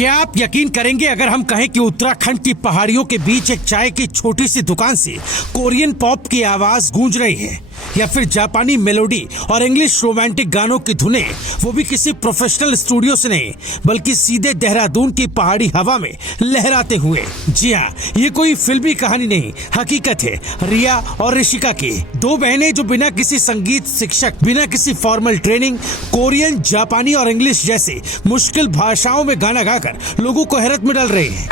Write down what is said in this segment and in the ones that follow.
क्या आप यकीन करेंगे अगर हम कहें कि उत्तराखंड की पहाड़ियों के बीच एक चाय की छोटी सी दुकान से कोरियन पॉप की आवाज गूंज रही है, या फिर जापानी मेलोडी और इंग्लिश रोमांटिक गानों की धुनें, वो भी किसी प्रोफेशनल स्टूडियो से नहीं बल्कि सीधे देहरादून की पहाड़ी हवा में लहराते हुए। जी हाँ, ये कोई फिल्मी कहानी नहीं, हकीकत है रिया और ऋषिका की। दो बहनें जो बिना किसी संगीत शिक्षक, बिना किसी फॉर्मल ट्रेनिंग कोरियन, जापानी और इंग्लिश जैसे मुश्किल भाषाओं में गाना गाकर लोगों को हैरत में डाल रही हैं।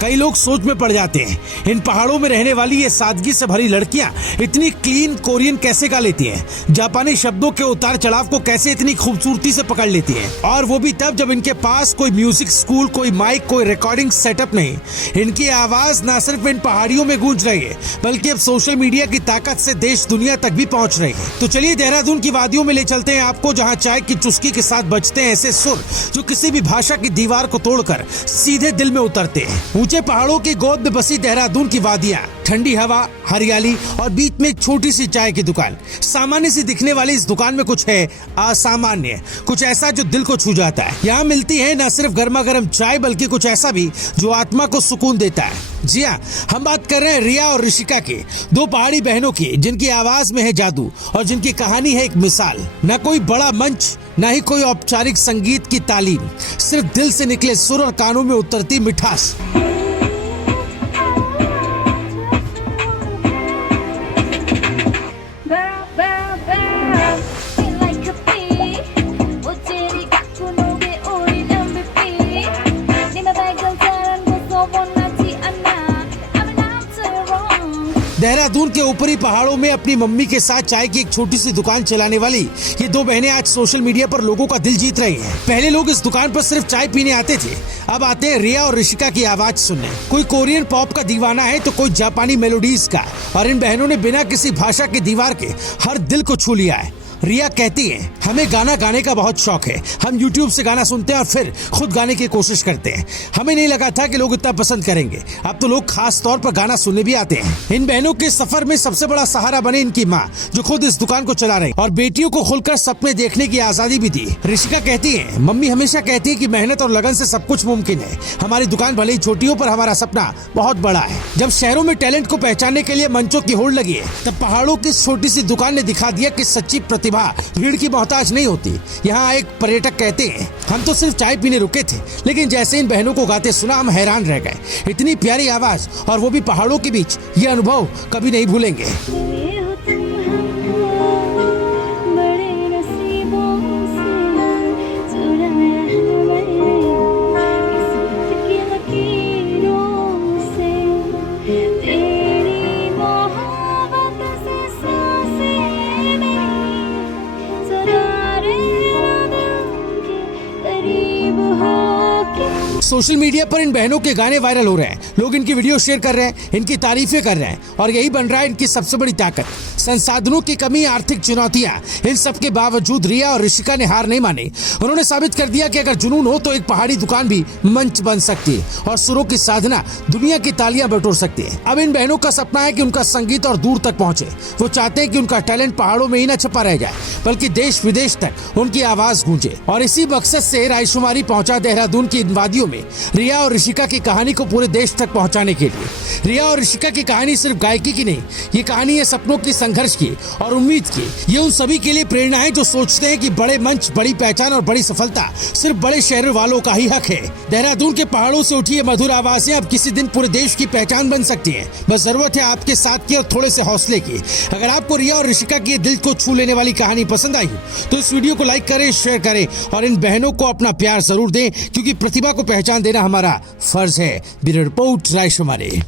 कई लोग सोच में पड़ जाते हैं, इन पहाड़ों में रहने वाली ये सादगी से भरी लड़कियां इतनी क्लीन कोरियन कैसे गा लेती हैं, जापानी शब्दों के उतार चढ़ाव को कैसे इतनी खूबसूरती से पकड़ लेती हैं, और वो भी तब जब इनके पास कोई म्यूजिक स्कूल, कोई माइक, कोई रिकॉर्डिंग सेटअप नहीं। इनकी आवाज न सिर्फ इन पहाड़ियों में गूंज रही है बल्कि अब सोशल मीडिया की ताकत से देश दुनिया तक भी पहुंच रही है। तो चलिए देहरादून की वादियों में ले चलते हैं आपको, जहाँ चाय की चुस्की के साथ बजते हैं ऐसे सुर जो किसी भी भाषा की दीवार को तोड़कर सीधे दिल में उतरते हैं। ऊंचे पहाड़ों की गोद में बसी देहरादून की वादियां, ठंडी हवा, हरियाली और बीच में एक छोटी सी चाय की दुकान। सामान्य सी दिखने वाली इस दुकान में कुछ है असामान्य, कुछ ऐसा जो दिल को छू जाता है। यहाँ मिलती है न सिर्फ गर्मा गर्म चाय बल्कि कुछ ऐसा भी जो आत्मा को सुकून देता है। जी हाँ, हम बात कर रहे हैं रिया और ऋषिका की, दो पहाड़ी बहनों की जिनकी आवाज में है जादू और जिनकी कहानी है एक मिसाल। न कोई बड़ा मंच, न ही कोई औपचारिक संगीत की तालीम, सिर्फ दिल से निकले सुर और कानों में उतरती मिठास। देहरादून के ऊपरी पहाड़ों में अपनी मम्मी के साथ चाय की एक छोटी सी दुकान चलाने वाली ये दो बहनें आज सोशल मीडिया पर लोगों का दिल जीत रही हैं। पहले लोग इस दुकान पर सिर्फ चाय पीने आते थे, अब आते हैं रिया और ऋषिका की आवाज सुनने। कोई कोरियन पॉप का दीवाना है तो कोई जापानी मेलोडीज का, और इन बहनों ने बिना किसी भाषा की दीवार के हर दिल को छू लिया है। रिया कहती है, हमें गाना गाने का बहुत शौक है, हम YouTube से गाना सुनते हैं और फिर खुद गाने की कोशिश करते हैं। हमें नहीं लगा था कि लोग इतना पसंद करेंगे, अब तो लोग खास तौर पर गाना सुनने भी आते हैं। इन बहनों के सफर में सबसे बड़ा सहारा बने इनकी माँ, जो खुद इस दुकान को चला रही और बेटियों को खुलकर सपने देखने की आजादी भी दी। ऋषिका कहती है, मम्मी हमेशा कहती है कि मेहनत और लगन से सब कुछ मुमकिन है। हमारी दुकान भले ही छोटी हो पर हमारा सपना बहुत बड़ा है। जब शहरों में टैलेंट को पहचानने के लिए मंचों की होड़ लगी है, तब पहाड़ों की छोटी सी दुकान ने दिखा दिया कि सच्ची प्रतिभा भीड़ की मोहताज नहीं होती। यहाँ एक पर्यटक कहते हैं, हम तो सिर्फ चाय पीने रुके थे, लेकिन जैसे इन बहनों को गाते सुना हम हैरान रह गए। इतनी प्यारी आवाज और वो भी पहाड़ों के बीच, ये अनुभव कभी नहीं भूलेंगे। सोशल मीडिया पर इन बहनों के गाने वायरल हो रहे हैं, लोग इनकी वीडियो शेयर कर रहे हैं, इनकी तारीफें कर रहे हैं, और यही बन रहा है इनकी सबसे बड़ी ताकत। संसाधनों की कमी, आर्थिक चुनौतियां, इन सब के बावजूद रिया और ऋषिका ने हार नहीं मानी। उन्होंने साबित कर दिया कि अगर जुनून हो तो एक पहाड़ी दुकान भी मंच बन सकती है और सुरों की साधना दुनिया की तालियां बटोर सकती है। अब इन बहनों का सपना है कि उनका संगीत और दूर तक पहुंचे। वो चाहते हैं कि उनका टैलेंट पहाड़ों में ही न छपा रह जाए बल्कि देश विदेश तक उनकी आवाज गूंजे, और इसी मकसद से रायशुमारी पहुंचा देहरादून की इन वादियों में रिया और ऋषिका की कहानी को पूरे देश तक पहुंचाने के लिए। रिया और ऋषिका की कहानी सिर्फ गायकी की नहीं, ये कहानी है सपनों की, संघर्ष की और उम्मीद की। ये उन सभी के लिए प्रेरणा है जो सोचते हैं कि बड़े मंच, बड़ी पहचान और बड़ी सफलता सिर्फ बड़े शहरों वालों का ही हक है। देहरादून के पहाड़ों से उठी ये मधुर आवाजें अब किसी दिन पूरे देश की पहचान बन सकती हैं। बस जरूरत है आपके साथ की और थोड़े से हौसले की। अगर आपको रिया और ऋषिका की दिल को छू लेने वाली कहानी पसंद आई तो इस वीडियो को लाइक करें, शेयर करें और इन बहनों को अपना प्यार जरूर दें, क्योंकि प्रतिभा को पहचान देना हमारा फर्ज है। Bureau report, रायशुमारी।